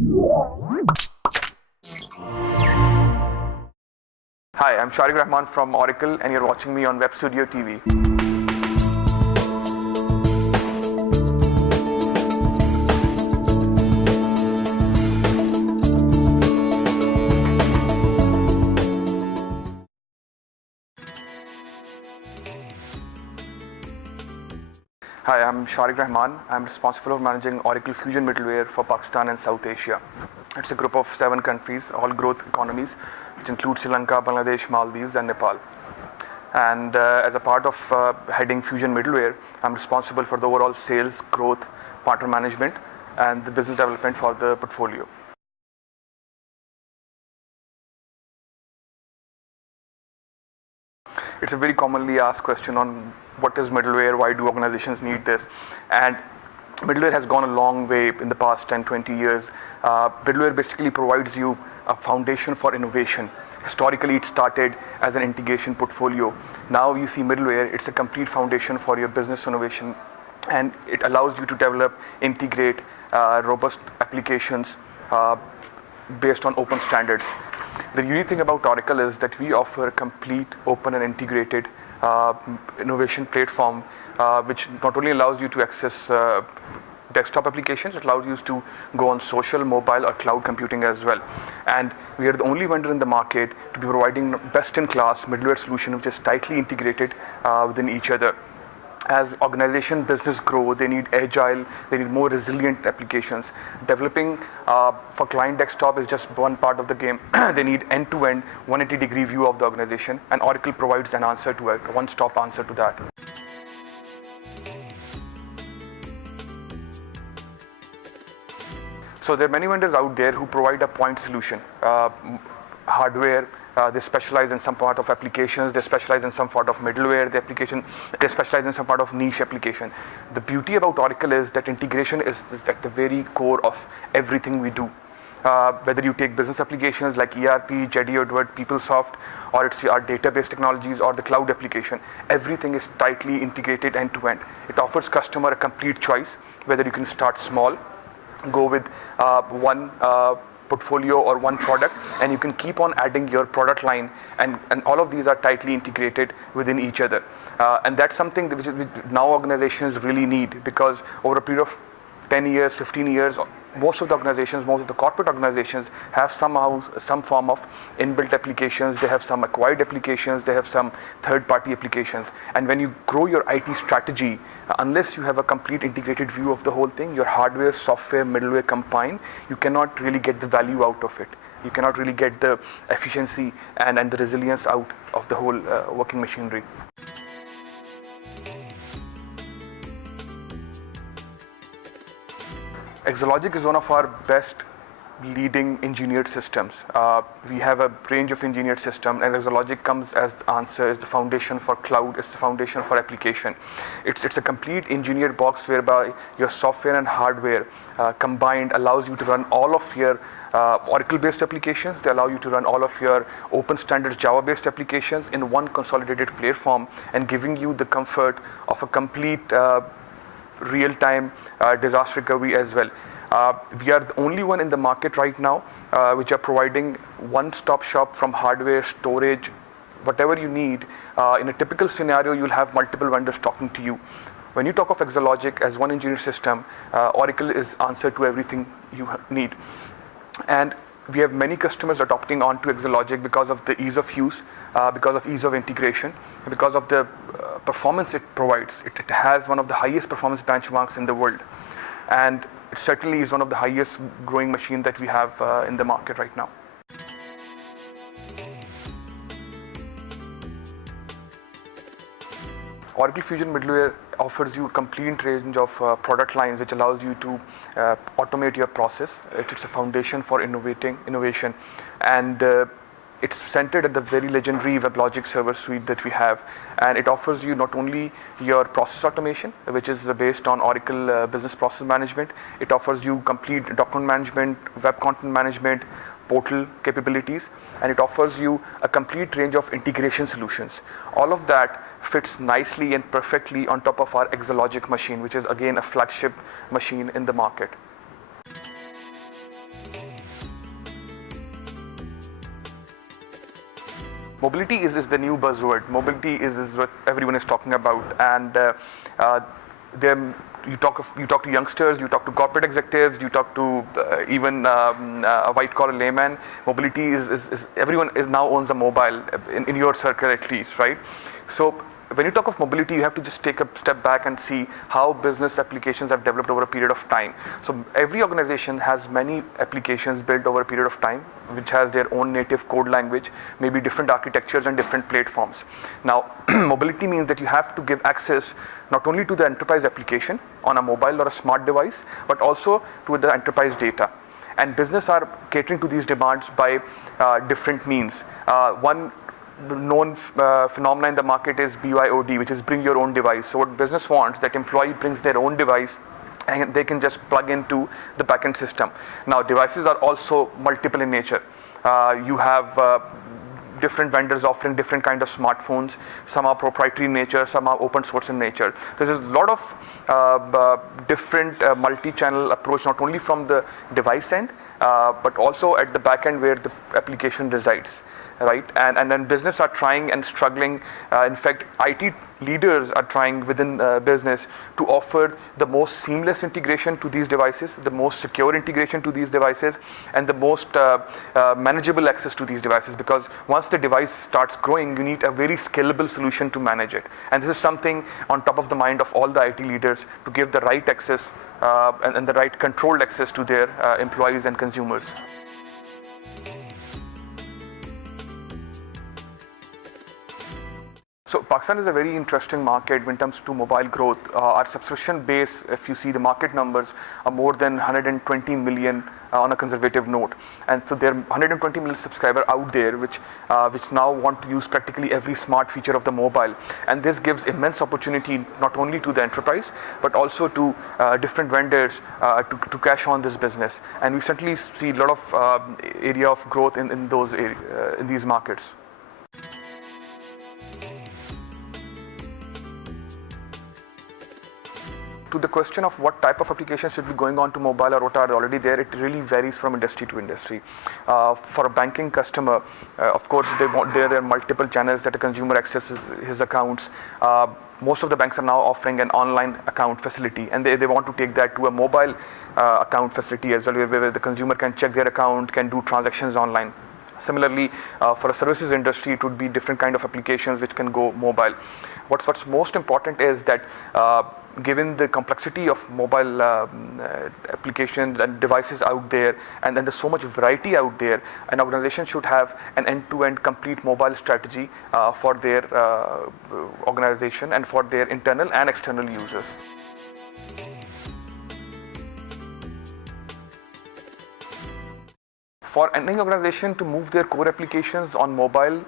Hi, I'm Shariq from Oracle, and you're watching me on Web Studio TV. Hi, I'm Shariq Rahman. I'm responsible for managing Oracle Fusion middleware for Pakistan and South Asia. It's a group of 7 countries, all growth economies, which include Sri Lanka, Bangladesh, Maldives, and Nepal. And as a part of heading Fusion middleware, I'm responsible for the overall sales, growth, partner management, and the business development for the portfolio. It's a very commonly asked question on what is middleware, why do organizations need this? And middleware has gone a long way in the past 10, 20 years. Middleware basically provides you a foundation for innovation. Historically, it started as an integration portfolio. Now you see middleware, it's a complete foundation for your business innovation, and it allows you to develop, integrate robust applications based on open standards. The unique thing about Oracle is that we offer a complete, open and integrated innovation platform, which not only allows you to access desktop applications, it allows you to go on social, mobile or cloud computing as well. And we are the only vendor in the market to be providing best-in-class middleware solution which is tightly integrated within each other. As organization business grow, they need agile, they need more resilient applications. Developing for client desktop is just one part of the game. They need end-to-end 180-degree view of the organization, and Oracle provides an answer to it, a one-stop answer to that. So there are many vendors out there who provide a point solution. Hardware, they specialize in some part of applications, they specialize in some part of middleware, they specialize in some part of niche application. The beauty about Oracle is that integration is at the very core of everything we do. Whether you take business applications like ERP, JD Edward, PeopleSoft, or it's our database technologies or the cloud application, everything is tightly integrated end to end. It offers customer a complete choice, whether you can start small, go with one portfolio or one product, and you can keep on adding your product line, and all of these are tightly integrated within each other. And that's something which now organizations really need, because over a period of 10 years, 15 years, most of the organizations, most of the corporate organizations have somehow some form of inbuilt applications, they have some acquired applications, they have some third-party applications. And when you grow your IT strategy, unless you have a complete integrated view of the whole thing, your hardware, software, middleware combined, you cannot really get the value out of it. You cannot really get the efficiency and the resilience out of the whole working machinery. Exalogic is one of our best leading engineered systems. We have a range of engineered systems, and Exalogic comes as the answer, is the foundation for cloud, it's the foundation for application. It's a complete engineered box whereby your software and hardware combined allows you to run all of your Oracle-based applications. They allow you to run all of your open standards Java-based applications in one consolidated platform, and giving you the comfort of a complete real-time disaster recovery as well. We are the only one in the market right now which are providing one-stop shop from hardware, storage, whatever you need. In a typical scenario, you'll have multiple vendors talking to you. When you talk of Exalogic as one engineered system, Oracle is answer to everything you need. And we have many customers adopting onto Exalogic because of the ease of use, because of ease of integration, because of the performance it provides. It has one of the highest performance benchmarks in the world, and it certainly is one of the highest growing machines that we have in the market right now. Oracle Fusion middleware offers you a complete range of product lines which allows you to automate your process. It's a foundation for innovation, and it's centered at the very legendary WebLogic server suite that we have, and it offers you not only your process automation, which is based on Oracle Business Process Management. It offers you complete document management, web content management, portal capabilities, and it offers you a complete range of integration solutions. All of that fits nicely and perfectly on top of our Exalogic machine, which is again a flagship machine in the market. Mobility is the new buzzword. Mobility is what everyone is talking about, and then you talk to youngsters, you talk to corporate executives, you talk to even a white collar layman. Mobility is everyone is now owns a mobile in your circle at least, right? So when you talk of mobility, you have to just take a step back and see how business applications have developed over a period of time. So every organization has many applications built over a period of time, which has their own native code language, maybe different architectures and different platforms. Now, mobility means that you have to give access not only to the enterprise application on a mobile or a smart device, but also to the enterprise data. And business are catering to these demands by different means. One known phenomena in the market is BYOD, which is bring your own device. So what business wants, that employee brings their own device and they can just plug into the backend system. Now devices are also multiple in nature. You have different vendors offering different kind of smartphones. Some are proprietary in nature, some are open source in nature. There's a lot of different multi-channel approach, not only from the device end, but also at the back end where the application resides. Right, and then business are trying and struggling. In fact, IT leaders are trying within business to offer the most seamless integration to these devices, the most secure integration to these devices, and the most manageable access to these devices. Because once the device starts growing, you need a very scalable solution to manage it. And this is something on top of the mind of all the IT leaders to give the right access and the right controlled access to their employees and consumers. So Pakistan is a very interesting market when it comes to mobile growth. Our subscription base, if you see the market numbers, are more than 120 million on a conservative note. And so there are 120 million subscribers out there which now want to use practically every smart feature of the mobile. And this gives immense opportunity not only to the enterprise, but also to different vendors to cash on this business. And we certainly see a lot of area of growth in these markets. To the question of what type of applications should be going on to mobile or what are already there, it really varies from industry to industry. For a banking customer, of course, there are multiple channels that a consumer accesses his accounts. Most of the banks are now offering an online account facility, and they want to take that to a mobile account facility as well, where the consumer can check their account, can do transactions online. Similarly, for a services industry, it would be different kind of applications which can go mobile. What's most important is that given the complexity of mobile applications and devices out there, and then there's so much variety out there, an organization should have an end-to-end complete mobile strategy for their organization and for their internal and external users. For any organization to move their core applications on mobile,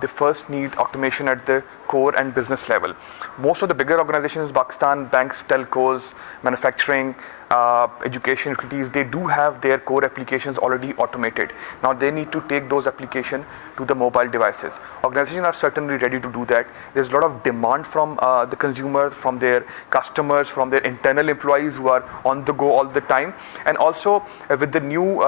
they first need automation at the core and business level. Most of the bigger organizations in Pakistan, banks, telcos, manufacturing, education utilities, they do have their core applications already automated. Now they need to take those applications to the mobile devices. Organizations are certainly ready to do that. There's a lot of demand from the consumer, from their customers, from their internal employees who are on the go all the time. And also with the new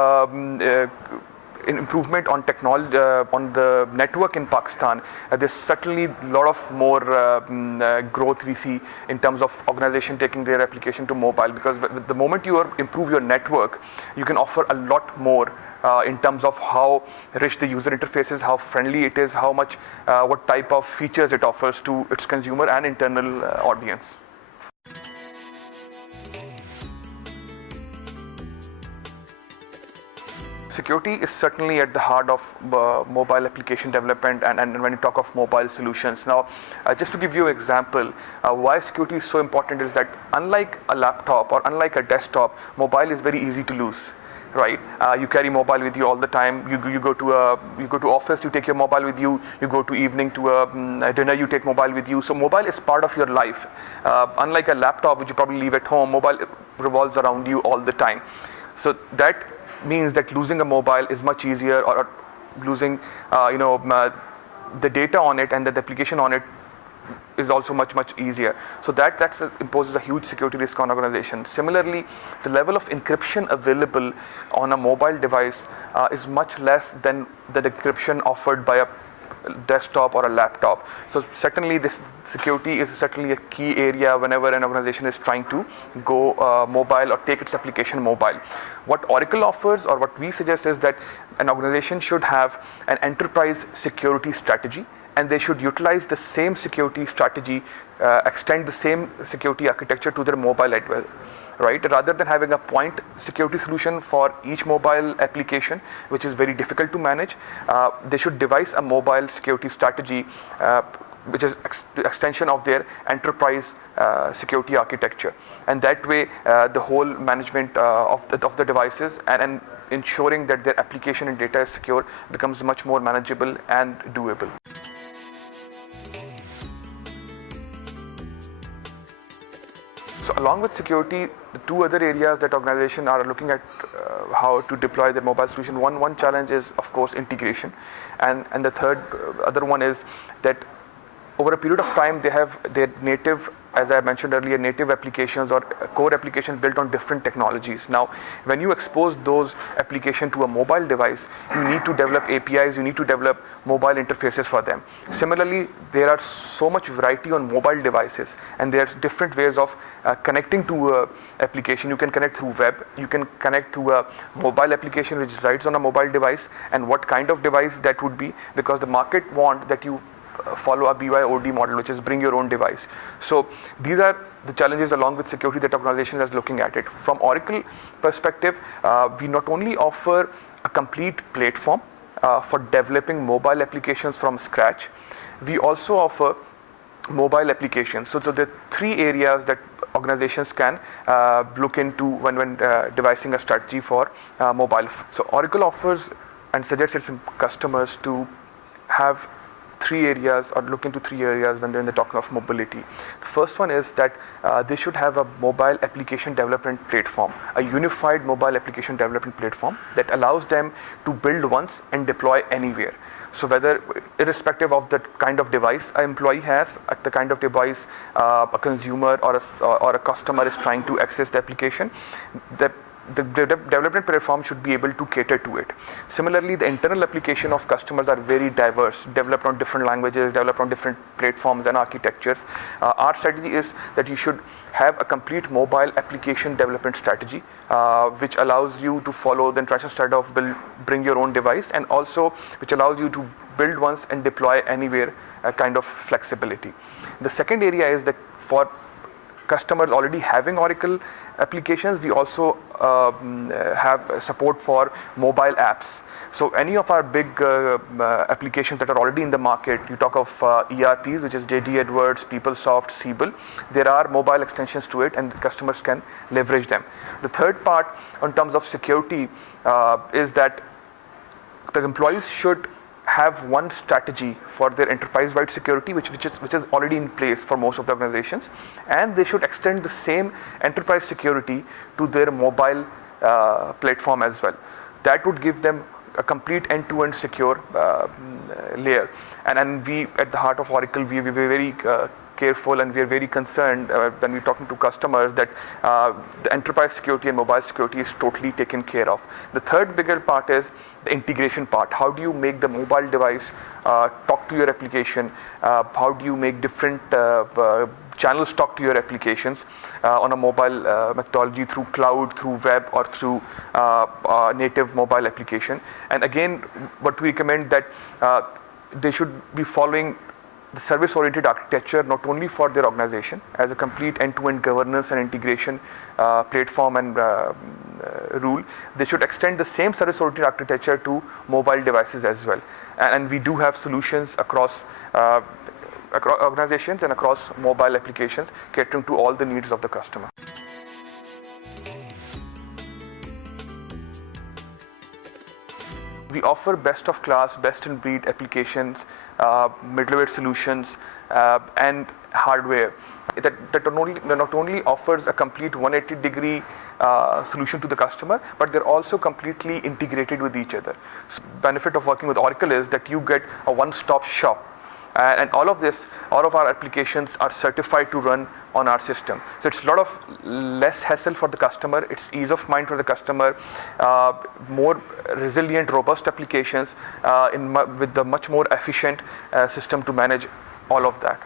improvement on technology, on the network in Pakistan, there's certainly a lot of more growth we see in terms of organization taking their application to mobile, because the moment you improve your network, you can offer a lot more in terms of how rich the user interface is, how friendly it is, how much, what type of features it offers to its consumer and internal audience. Security is certainly at the heart of mobile application development and when you talk of mobile solutions. Now, just to give you an example, why security is so important is that unlike a laptop or unlike a desktop, mobile is very easy to lose. Right, you carry mobile with you all the time. You go to office, you take your mobile with you. You go to evening to a dinner, you take mobile with you. So mobile is part of your life. Unlike a laptop, which you probably leave at home, mobile revolves around you all the time. So that means that losing a mobile is much easier, or losing the data on it and the application on it is also much easier. So that imposes a huge security risk on organization. Similarly, the level of encryption available on a mobile device is much less than the encryption offered by a desktop or a laptop. So certainly this security is certainly a key area whenever an organization is trying to go mobile or take its application mobile. What Oracle offers, or what we suggest, is that an organization should have an enterprise security strategy, and they should utilize the same security strategy, extend the same security architecture to their mobile as well. Right? Rather than having a point security solution for each mobile application, which is very difficult to manage, they should devise a mobile security strategy which is extension of their enterprise security architecture. And that way, the whole management of the devices and ensuring that their application and data is secure becomes much more manageable and doable. So along with security, the two other areas that organizations are looking at how to deploy their mobile solution. One challenge is, of course, integration, and the other one is that over a period of time they have their native, as I mentioned earlier, native applications or core applications built on different technologies. Now, when you expose those applications to a mobile device, you need to develop APIs, you need to develop mobile interfaces for them. Similarly, there are so much variety on mobile devices, and there's different ways of connecting to an application. You can connect through web, you can connect through a mobile application which rides on a mobile device, and what kind of device that would be, because the market want that you follow a BYOD model, which is bring your own device. So these are the challenges along with security that organization is looking at it. From Oracle perspective, we not only offer a complete platform for developing mobile applications from scratch, we also offer mobile applications. So there are three areas that organizations can look into when devising a strategy for mobile. So Oracle offers and suggests its customers to have three areas, or look into three areas when they're talking of mobility. The first one is that they should have a mobile application development platform, a unified mobile application development platform that allows them to build once and deploy anywhere. So whether, irrespective of the kind of device an employee has, the kind of device a consumer or a customer is trying to access the application, the development platform should be able to cater to it. Similarly, the internal application of customers are very diverse, developed on different languages, developed on different platforms and architectures. Our strategy is that you should have a complete mobile application development strategy, which allows you to follow the international standard of bring your own device, and also which allows you to build once and deploy anywhere kind of flexibility. The second area is that for customers already having Oracle applications, we also have support for mobile apps. So any of our big applications that are already in the market, you talk of ERPs, which is JD Edwards, PeopleSoft, Siebel, there are mobile extensions to it, and customers can leverage them. The third part in terms of security is that the employees should have one strategy for their enterprise-wide security, which is already in place for most of the organizations, and they should extend the same enterprise security to their mobile platform as well. That would give them a complete end-to-end secure layer. And we, at the heart of Oracle, we are very careful, and we are very concerned when we're talking to customers that the enterprise security and mobile security is totally taken care of. The third bigger part is the integration part. How do you make the mobile device talk to your application? How do you make different channels talk to your applications on a mobile methodology, through cloud, through web, or through native mobile application? And again, what we recommend that they should be following the service-oriented architecture, not only for their organization as a complete end-to-end governance and integration platform and rule, they should extend the same service-oriented architecture to mobile devices as well. And we do have solutions across organizations and across mobile applications, catering to all the needs of the customer. We offer best of class, best in breed applications, middleware solutions, and hardware that not only offers a complete 180-degree solution to the customer, but they're also completely integrated with each other. So benefit of working with Oracle is that you get a one-stop shop. And all of our applications are certified to run on our system. So it's a lot of less hassle for the customer, it's ease of mind for the customer, more resilient, robust applications with the much more efficient system to manage all of that.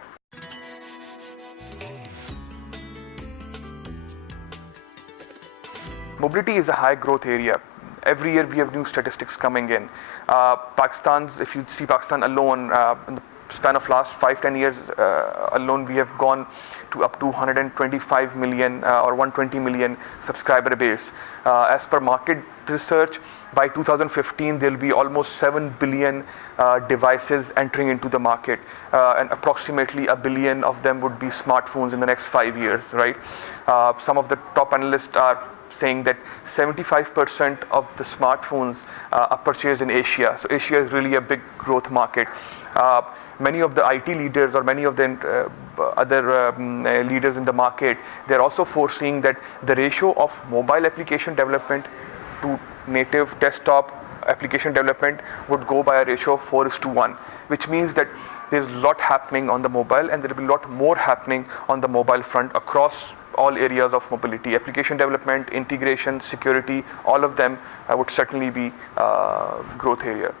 Mobility is a high growth area. Every year we have new statistics coming in. If you see Pakistan alone, in the span of last 5-10 years alone, we have gone to up to 125 million or 120 million subscriber base. As per market research, by 2015 there will be almost 7 billion devices entering into the market, and approximately 1 billion of them would be smartphones in the next 5 years, right? Some of the top analysts are saying that 75% of the smartphones are purchased in Asia. So Asia is really a big growth market. Many of the IT leaders or many of the other leaders in the market, they're also foreseeing that the ratio of mobile application development to native desktop application development would go by a ratio of 4:1, which means that there's a lot happening on the mobile, and there will be a lot more happening on the mobile front across all areas of mobility. Application development, integration, security, all of them would certainly be growth area.